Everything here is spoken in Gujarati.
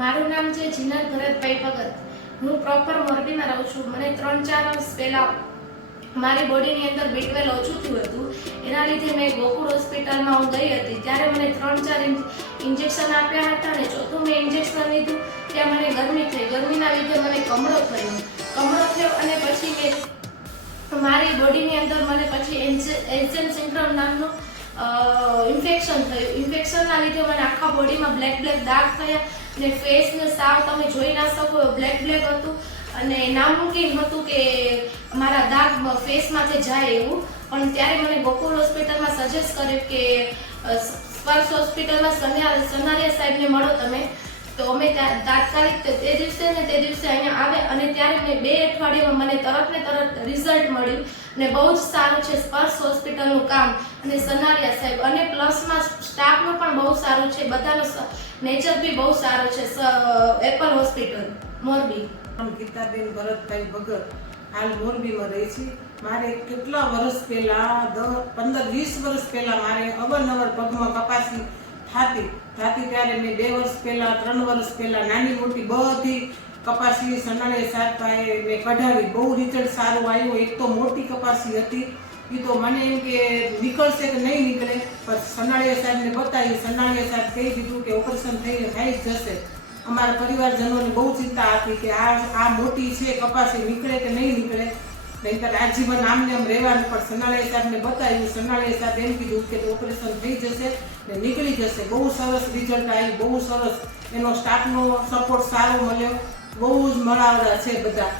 મારું નામ છે જીનલ ભરતભાઈ ભગત. હું પ્રોપર મોરબીમાં રહું છું. મને 3-4 વર્ષ પહેલા મારી બોડીની અંદર B12 ઓછું થયું હતું. એના લીધે મેં ગોકુળ હોસ્પિટલમાં હું ગઈ હતી. ત્યારે મને 3-4 ઇન્જેક્શન આપ્યા હતા અને ચોથું મેં ઇન્જેક્શન લીધું ત્યાં મને ગરમી થઈ. ગરમીના લીધે મને કમળો થયો અને પછી મેં મારી બોડીની અંદર મને પછી એન્ઝાઇમ સિન્ડ્રોમ નામનું ઇન્ફેક્શન થયું. ઇન્ફેક્શનના લીધે મને આખા બોડીમાં બ્લેક દાગ થયા અને ફેસને સાવ તમે જોઈ ના શકો બ્લેક હતું અને નામુમકિન હતું કે મારા દાગ ફેસમાંથી જાય એવું. પણ ત્યારે મને ગોકુળ હોસ્પિટલમાં સજેસ્ટ કર્યું કે સ્પર્શ હોસ્પિટલમાં સનારિયા સાહેબને મળો તમે. તો અમે તાત્કાલિક તે દિવસે અહીંયા આવ્યા અને ત્યારે મેં 2 અઠવાડિયામાં મને તરત રિઝલ્ટ મળ્યું અને બહુ જ સારું છે સ્પર્શ હોસ્પિટલનું કામ અને સનારિયા સાહેબ અને પ્લસમાં સ્ટાફનું પણ બહુ સારું છે. બધાનો નેચર બી બહુ સારો છે. Apple hospital Morbi. ગીતાબેન ભરતભાઈ ભગત હાલ મોરબીમાં રહી છે. મારે કેટલા વર્ષ પહેલા 15-20 વર્ષ પહેલા મારે અવારનવાર પગમાં કપાસી થતી ત્યારે મેં 2 વર્ષ પહેલા 3 વર્ષ પહેલા નાની મોટી બધી કપાસી સનાળિયા સાહેબ પાસે મેં કઢાવી. બહુ રિઝલ્ટ સારું આવ્યું. એક તો મોટી કપાસી હતી એ તો મને એમ કે નીકળશે કે નહીં નીકળે, પણ સનાળિયા સાહેબને બતાવી. સનાળિયા સાહેબ કહી દીધું કે ઓપરેશન થઈને થઈ જ જશે. અમારા પરિવારજનોને બહુ ચિંતા હતી કે આ મોટી છે કપાસી નીકળે કે નહીં નીકળે, નહીંતર આજીવન આમને આમ રહેવાનું. પણ સનાળિયા સાહેબને બતાવ્યું. સનાળિયા સાહેબ એમ કીધું કે ઓપરેશન થઈ જશે ને નીકળી જશે. બહુ સરસ રિઝલ્ટ આવ્યું. બહુ સરસ એનો સ્ટાફનો સપોર્ટ સારો મળ્યો. બહુ જ મળાવડા છે બધા.